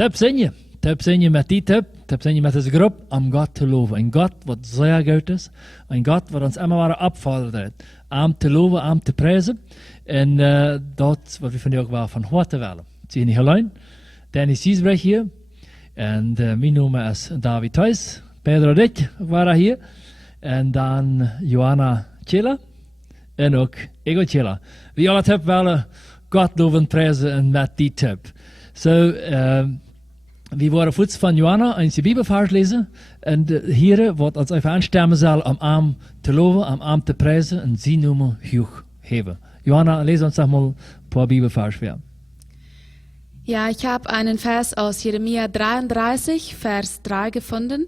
Tip zing je met die tip zing je met deze groep om God te loven. Een God wat zeer goed is. Een God wat ons allemaal weer opfordert. Om te loven, om te prijzen. En dat wat we van jou ook wel van harte willen. Zie je niet alleen. Danny Siesbrecht hier. En mijn naam is David Thijs. Pedro Dick waren hier. En dan Johanna Chilla. En ook Ego Chilla. We alle tip willen God loven, prijzen en met die tip. So, we worden voets van Johanna en de Bibelvers lezen. En de Heer wordt ons even aanstemmen zal om aan te loven, om aan te prijzen en zijn noemen hoog hebben. Johanna, lees uns doch mal ein paar Bibelvers vor. Ja, ich habe einen Vers aus Jeremia 33, Vers 3 gefunden.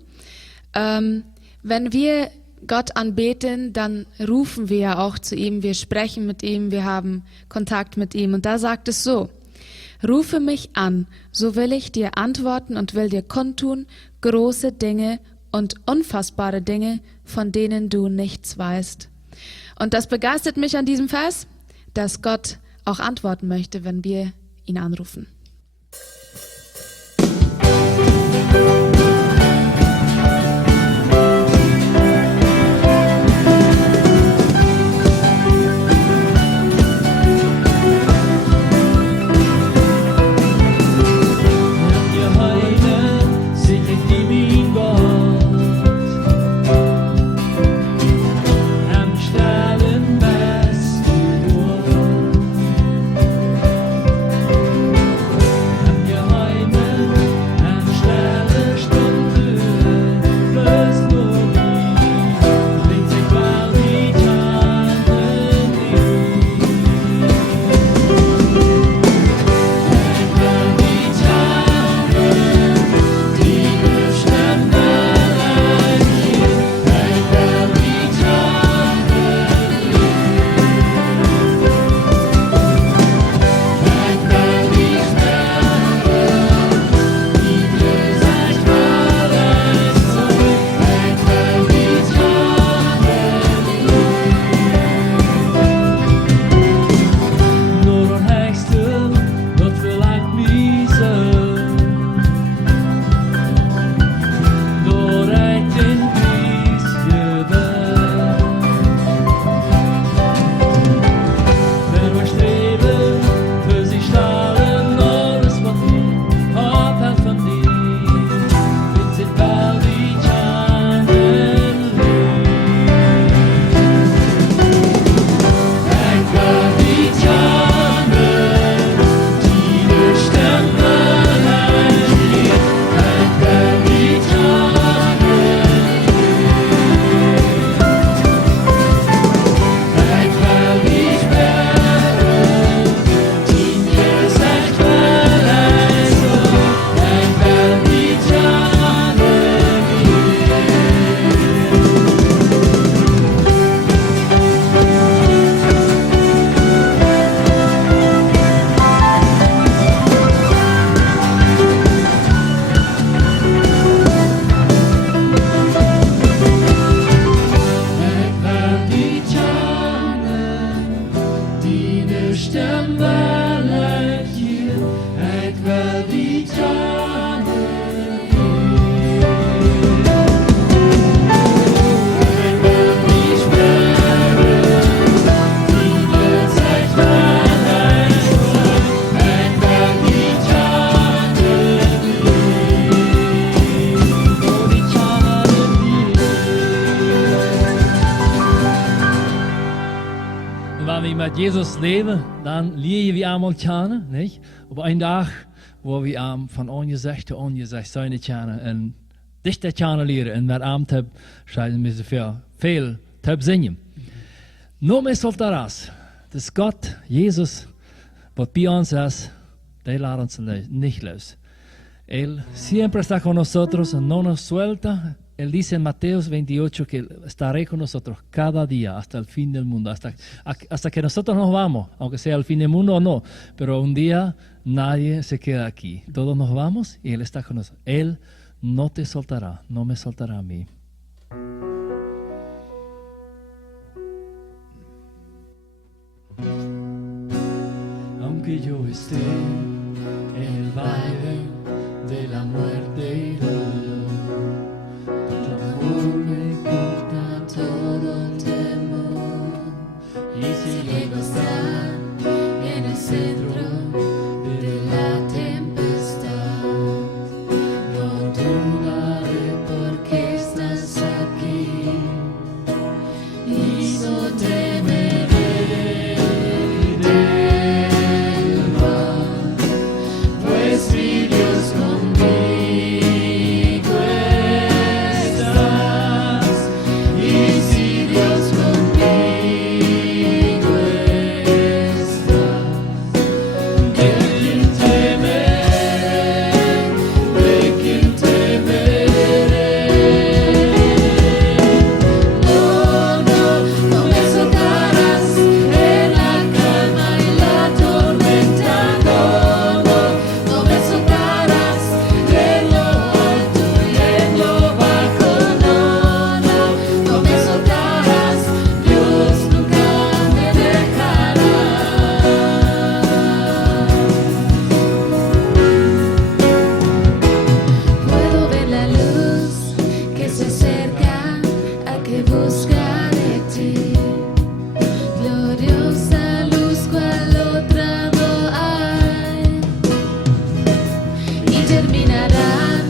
Wenn wir Gott anbeten, dann rufen wir ja auch zu ihm, wir sprechen mit ihm, wir haben Kontakt mit ihm. Und da sagt es so: Rufe mich an, so will ich dir antworten und will dir kundtun große Dinge und unfassbare Dinge, von denen du nichts weißt. Und das begeistert mich an diesem Vers, dass Gott auch antworten möchte, wenn wir ihn anrufen. Met Jesus leven, dan leer je allemaal kennen, niet? Op een dag, waar we van ongezicht tot ongezicht zijn kennen en dichter kennen leren. En met avond schrijven we veel te zingen. No me soltarás. Dus God, Jesus, wat bij ons is, die laat ons niet los. Él siempre está con nosotros, no nos suelta. Él dice en Mateo 28 que estaré con nosotros cada día hasta el fin del mundo, hasta que nosotros nos vamos, aunque sea el fin del mundo o no. Pero un día nadie se queda aquí. Todos nos vamos y Él está con nosotros. Él no te soltará, no me soltará a mí. Aunque yo esté en el valle de la muerte y dolor. Tu amor me quita todo temor. Y si llego a estar en el centro de la tempestad, no dudaré porque estás aquí. Y no temeré del mal, pues mi Dios conmigo estás. Y si Dios conmigo estás, ¿de quién temeré? ¿De quién temeré? No, no, no me soltarás en la calma y la tormenta. No, no, no me soltarás en lo alto y en lo bajo. No, no, no me soltarás. Dios nunca me dejará. Puedo ver la luz que se acerca, a que busca de ti. Gloriosa luz cual otra no hay. Y terminarán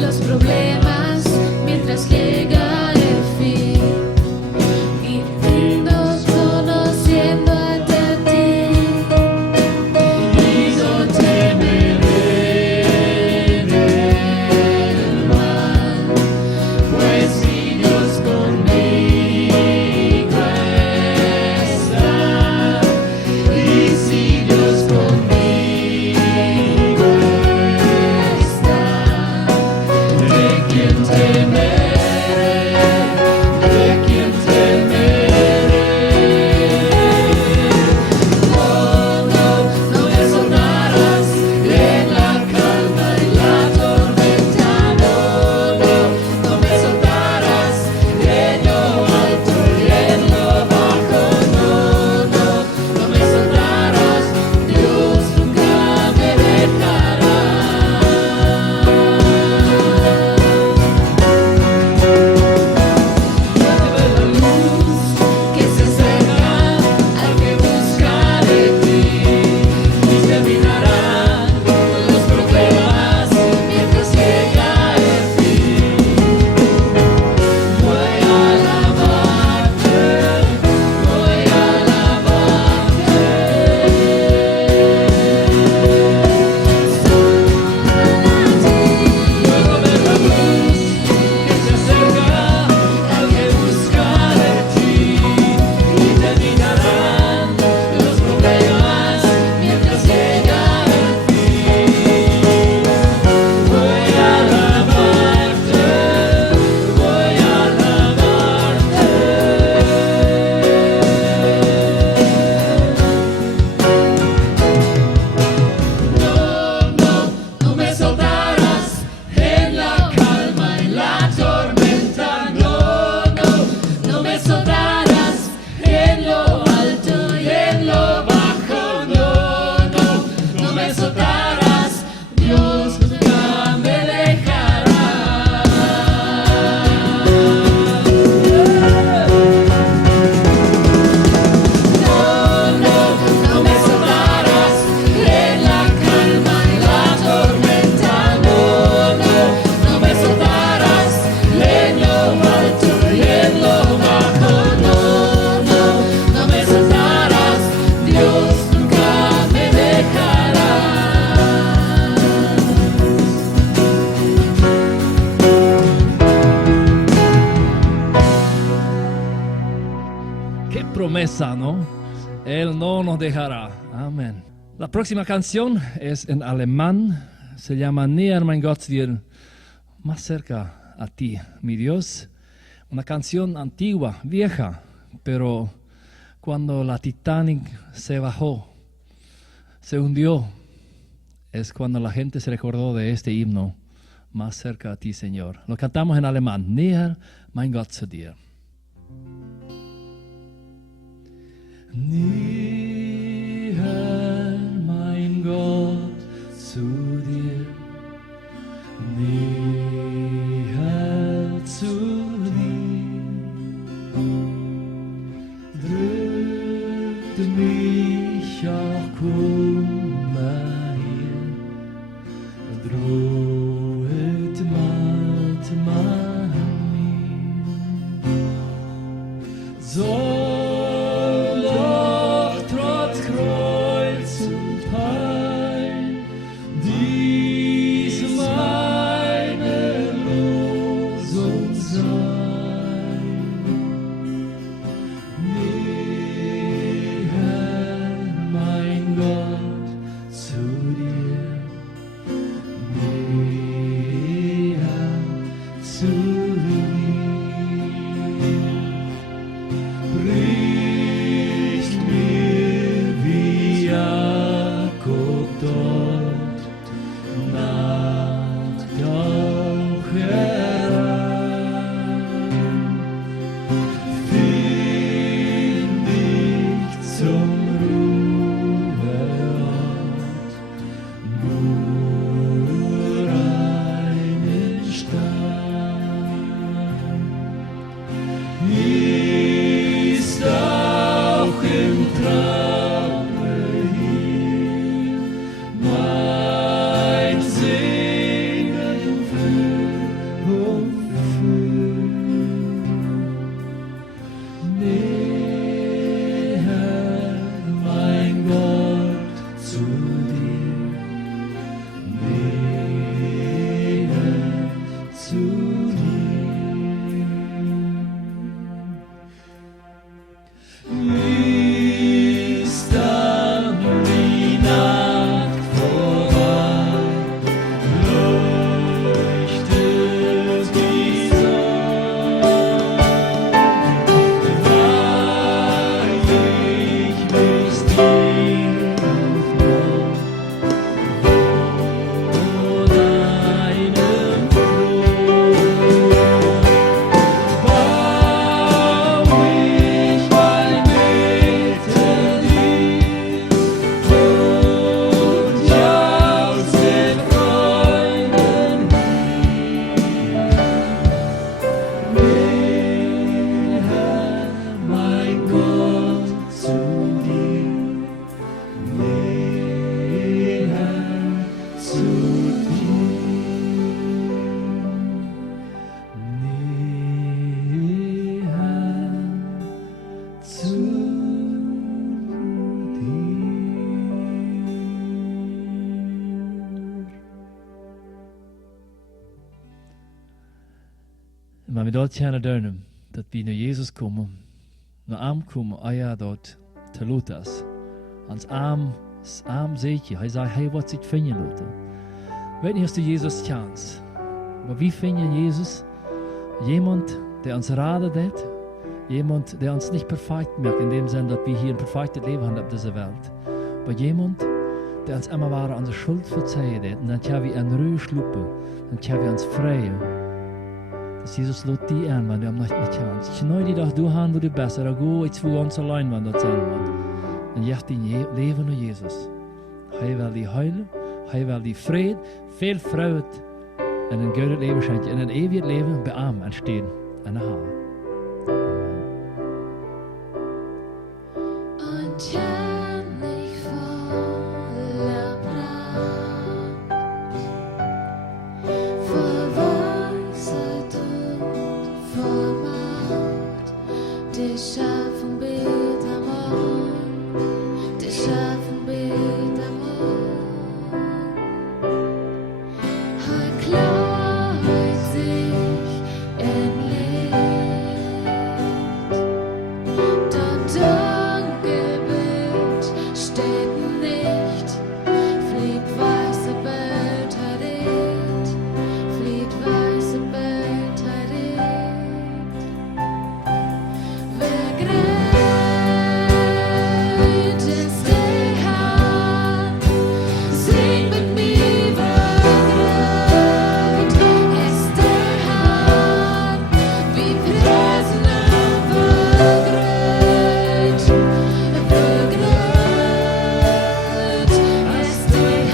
los problemas mientras llega el fin. Y nos conociendo ante ti. Y no temeré del mal, pues mi Dios conmigo está. Y si Dios conmigo está, ¿de quién temeré? ¿De quién temeré? No, no, no me soltarás en la calma y la tormenta. No, no, no me soltarás en lo alto y en lo bajo. No, no, no me soltarás. Dios nunca me dejará. Puedo ver la luz que se acerca, al que busca de ti. Y terminarán los problemas mientras llega el fin. Voy a alabarte, voy a alabarte. Puedo ver la luz que se acerca, al que busca de ti. Y terminarán los problemas mientras llega el fin. Voy a alabarte, voy a alabarte. No, no, no me soltarás en la calma y la tormenta. No, no, no me soltarás en lo alto y en lo bajo. No, no, no me soltarás. Dios nunca me dejará. No, no, no me soltarás en la calma y la tormenta. No, no, no me soltarás en lo alto y en lo bajo. No, no, no me soltarás. Dios nunca me dejará. Qué promesa, ¿no? Él no nos dejará. Amén. La próxima canción es en alemán. Se llama Näher, mein Gott, dir, más cerca a ti, mi Dios. Una canción antigua, vieja, pero cuando la Titanic se bajó, se hundió, es cuando la gente se recordó de este himno, más cerca a ti, Señor. Lo cantamos en alemán. Näher, mein Gott, zu dir. Näher, mein Gott, zu dir, wenn wir dort können, dass wir nach Jesus kommen, naar Arm komen, ja, dort te lotas. Ans Arm seht je, hij zei, hij wat zich vinden laten. Weet niet of du Jesus kennst, aber wie finden Jesus? Jemand, der uns radet hat, jemand, der uns nicht perfekt macht, in dem Sinne, dass wir hier ein perfektes Leben haben auf dieser Welt. Aber jemand, der uns immer wieder unsere Schuld verzeiht hat, und dann können wir in Ruhe schlupen, dann können wir uns freien. Dus Jesus lädt die an, wenn du am nicht kannst. Schneu die doch du han, wo du bist, oder go jetzt wo ganz allein, wenn das sein wird. Und jach dein Leben an Jesus. Hij will die heilen, hij will die Frieden, viel Freude und ein gutes Leben schenken, und ein ewiges Leben bei ihm entstehen und haben. Und kenn ich voller Pracht, voll Weisheit und voll Macht, die Schöpfung betet am Morgen, die Schöpfung betet am Morgen. Heil kleidet sich in Licht, dort Dunkelbild steht nicht, flieht weiße Bild herin, flieht weiße Bild herin. Wer grät ist der Herr, sing mit mir, wer grät ist der Herr, wie preisen wer grät, wer grät ist der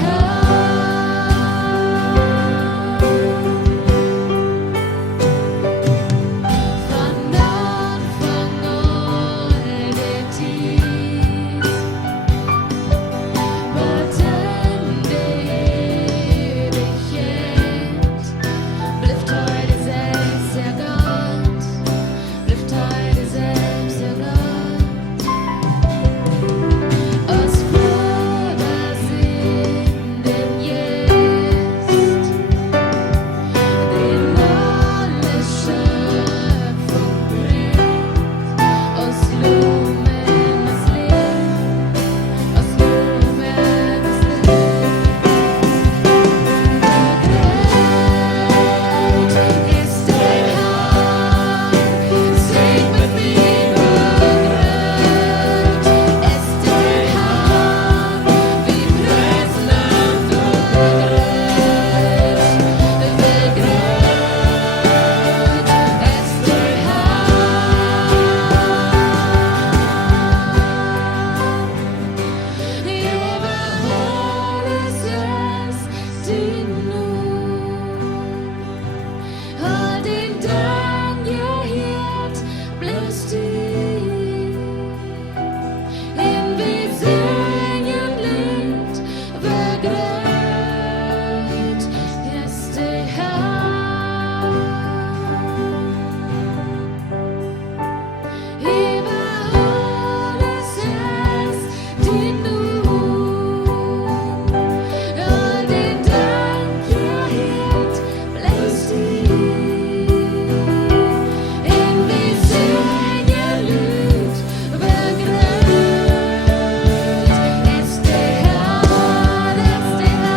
Von Anfang an der Tid, Blieft heute selbst der Gott, blieft heute selbst der Gott. Aus purer Sinn den Jest, den alle Schöpfung bringt, aus Lumen das Licht, aus Lumen das Licht. Ist der Herr, sing mit mir, begrüßt ist der Herr, wie preisen ist der Herr. Überholles ist die Not. All den Dank erhielt, bläst die. In Besingen liegt, wer grät ist der Herr. Überholles ist die Not. All den Dank erhielt, bläst die. In Besingen liegt, wer grät ist der Herr, ist der Herr.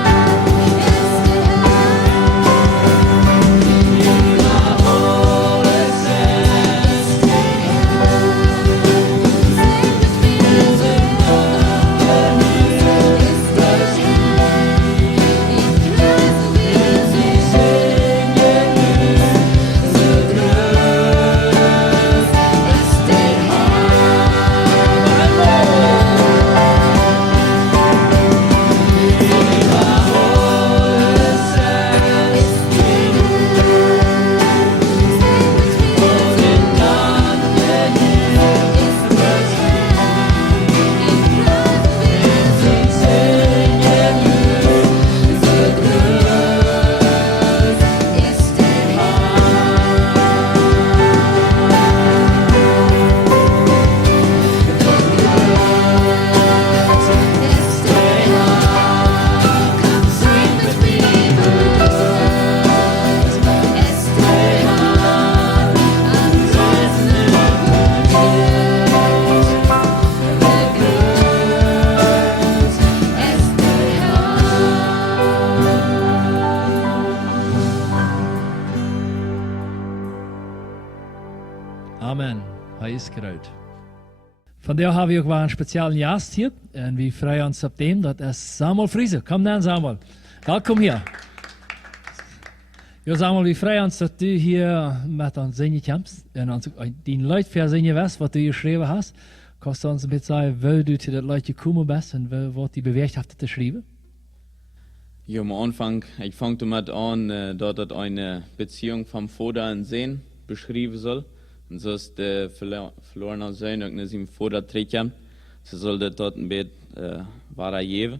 Amen. Hij is geruid. Vandaag hebben we ook wel een speciale gast hier. En we freuen ons op dem. Dat is Samuel Friese. Kom dan, Samuel. Welkom hier. Ja, Samuel, we freuen ons dat du hier met ons zingen komt. En ons die Leute verzingen was, wat du geschreven hast. Kannst du uns ein bisschen sagen, wie du zu den Leuten gekommen bist und was die bewegt hat, das zu schreiben? Ja, am Anfang, ich fange damit an, dass das eine Beziehung vom Vater und Sohn beschreiben soll. Und so ist der verlorene Sohn auch nicht im Vater trägt. So soll das dort ein bisschen weitergeben.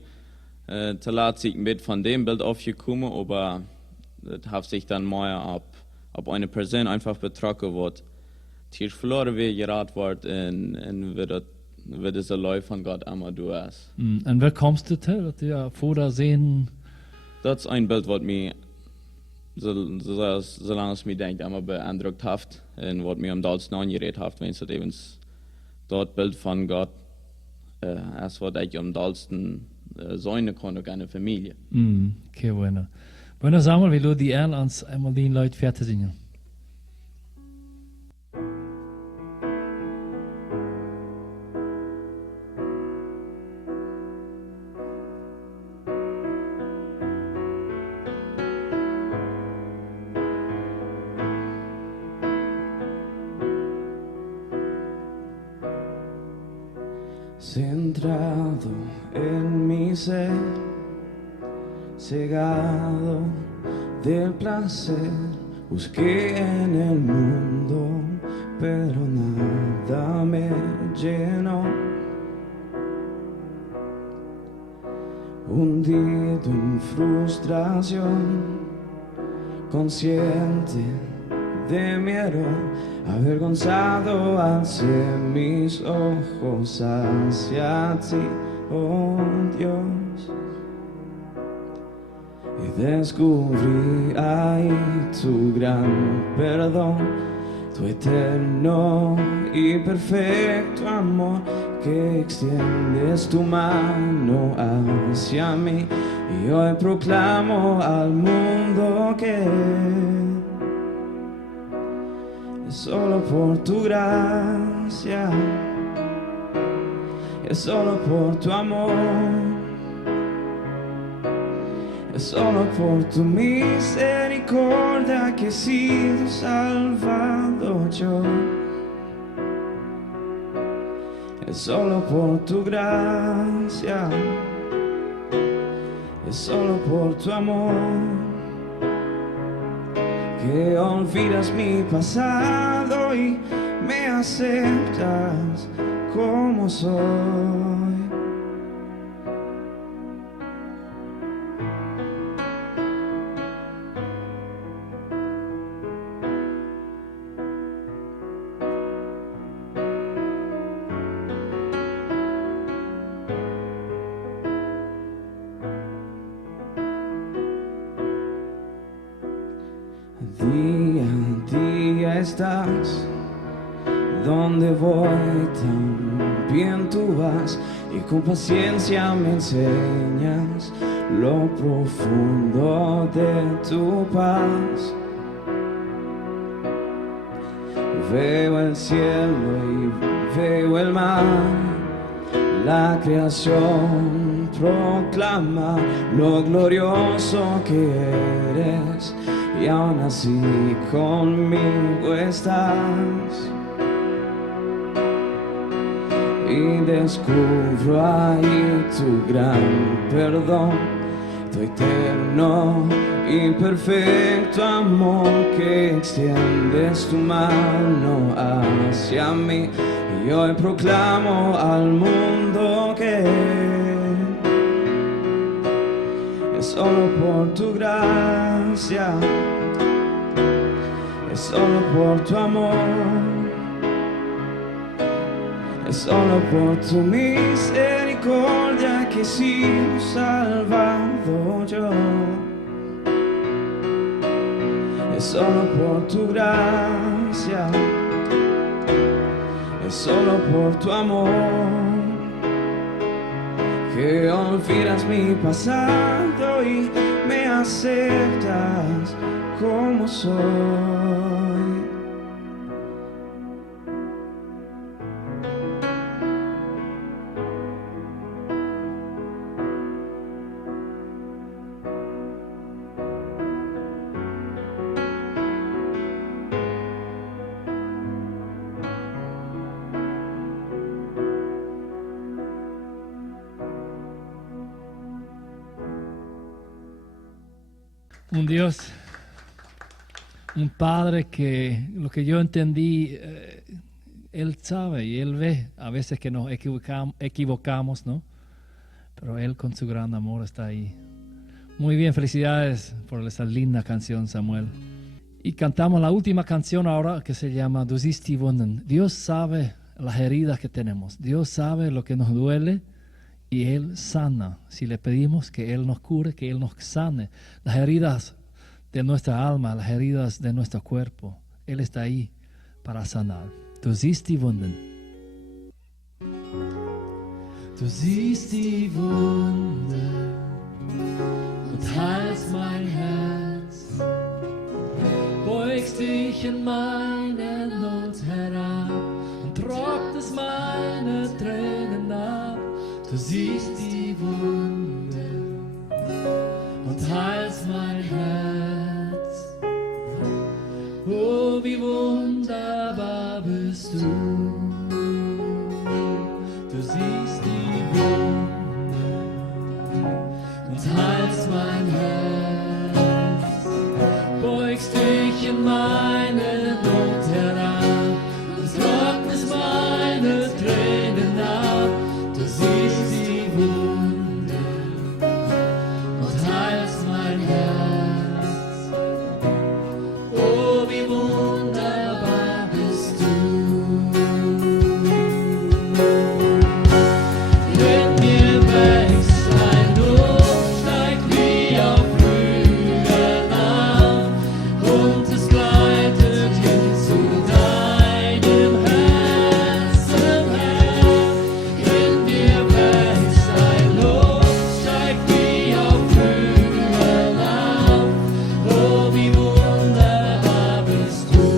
Zuletzt ist ein bisschen von dem Bild aufgekommen, aber das hat sich dann mehr ab eine Person einfach betroffen wird. Die verloren wird, geraten wird und wird es ein Läufer von Gott einmal du hast. Und wie kommst du zu, dass du Vater sehen? Das ist ein Bild, was mich, solange es mich denkt, einmal beeindruckt hat und was mich am dollsten angeregt hat, wenn es eben dort Bild von Gott ist, was ich am dollsten sein kann, auch eine Familie. Okay, bueno. Bueno, Samuel, wir lassen die uns einmal den Leuten fertig singen. Centrado en mi ser, cegado del placer, busqué en el mundo, pero nada me llenó. Hundido en frustración, consciente de mi error, avergonzado alcé mis ojos hacia ti, oh Dios, y descubrí ahí tu gran perdón, tu eterno y perfecto amor, que extiendes tu mano hacia mí, y hoy proclamo al mundo que es solo por tu gracia, es solo por tu amor, es solo por tu misericordia que he sido salvado yo. Es solo por tu gracia, es solo por tu amor, que olvidas mi pasado y me aceptas como soy. Día a día estás, donde voy también tú vas, y con paciencia me enseñas lo profundo de tu paz. Veo el cielo y veo el mar, la creación proclama lo glorioso que eres, y aún así conmigo estás. Y descubro ahí tu gran perdón, tu eterno y perfecto amor, que extiendes tu mano hacia mí, y hoy proclamo al mundo que es solo por tu gracia, es solo por tu amor, es solo por tu misericordia que he sido salvado yo. Es solo por tu gracia, es solo por tu amor, que olvidas mi pasado y me aceptas como soy. Un Dios, un Padre que lo que yo entendí, Él sabe y Él ve a veces que nos equivocamos, ¿no? Pero Él con su gran amor está ahí. Muy bien, felicidades por esa linda canción, Samuel. Y cantamos la última canción ahora que se llama Du siehst die Wunden. Dios sabe las heridas que tenemos. Dios sabe lo que nos duele y Él sana. Si le pedimos que Él nos cure, que Él nos sane. Las heridas de nuestra alma, las heridas de nuestro cuerpo. Él está ahí para sanar. Du siehst die Wunden. Du siehst die Wunden und heilst mein Herz. Beugst dich in meine Not herab und trocknest meine Tränen ab. Du siehst die Wunden und heilst mein Herz. Oh, wie wunderbar bist du. Du siehst die Wunden und heilst mein Herz. Beugst dich in meine Not herab und trocknest meine Tränen ab. Du siehst die Wunden und heilst mein Herz. Oh, wie wunderbar bist du. In mir wächst ein Lob, steigt wie auf Flügeln auf und es gleitet hin zu deinem Herzen, Herr. In mir wächst ein Lob, steigt wie auf Flügeln auf. Oh, wie wunderbar bist du.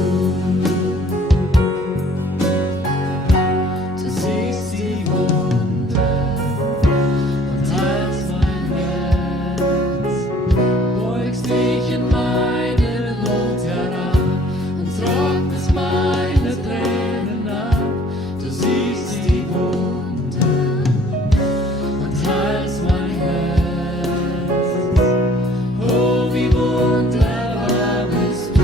Du siehst die Wunden und heilst mein Herz. Beugst dich in meine Not herab und trocknest meine Tränen ab. Du siehst die Wunden und heilst mein Herz. Oh, wie wunderbar bist du.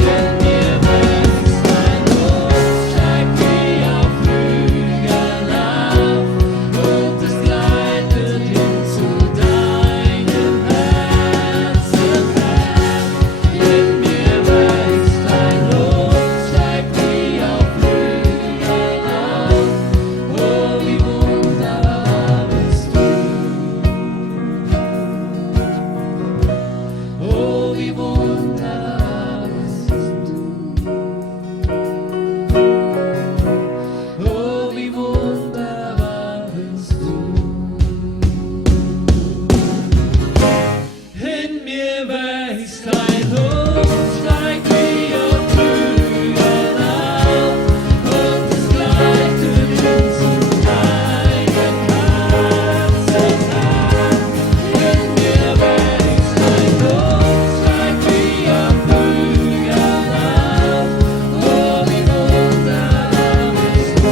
In mir wächst ein Lob, steigt wie auf Flügeln auf und es gleitet hin zu deinem Herzen, Herr. In mir wächst ein Lob, steigt wie auf Flügeln auf. Oh, wie wunderbar bist du. Oh, wie wunderbar bist du. Oh, wie wunderbar bist du. In mir wächst ein Lob, steigt wie auf Flügeln auf und es gleitet hin zu deinem Herzen, Herr. In mir wächst ein Lob, steigt wie auf Flügeln auf. Oh, wie wunderbar bist du.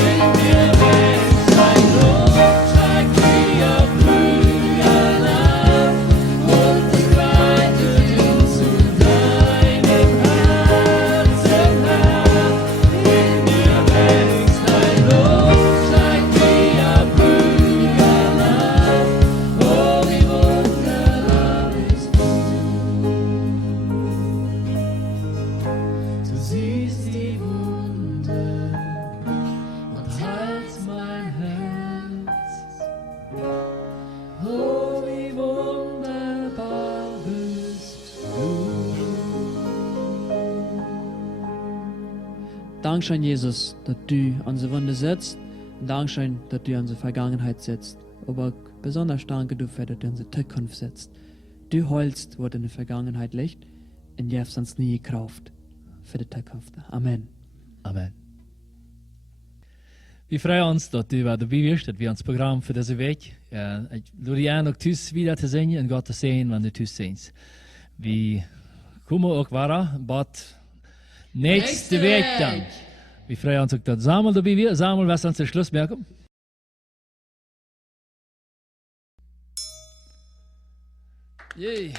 In mir wächst ein Lob, steigt wie auf Flügeln auf und es gleitet hin zu deinem Herzen, Herr. In mir wächst ein Lob, steigt wie auf Flügeln auf. Oh, wie wunderbar bist du. Du siehst die Wunden und heilst mein Herz. Oh, wie wunderbar bist du. Dankeschön, Jesus, dass du unsere Wunde setzt. Und Dankeschön, dass du unsere Vergangenheit setzt. Aber besonders danke du für, dass du unsere Zukunft setzt. Du heulst, was in der Vergangenheit liegt, und gibst uns nie Kraft für die Zukunft. Amen. Amen. Vi freuen uns dat du dabei bist, dat wir ons Programm für diese Week. Ich lade dich an, auch thuis wieder zu sehen und Gott zu sehen, wenn du thuis sehst. Wir kommen auch weiter, but nächste Week dann. Wir freuen uns, dass Samuel dabei war. Samuel, was uns zum Schluss merken? Yay.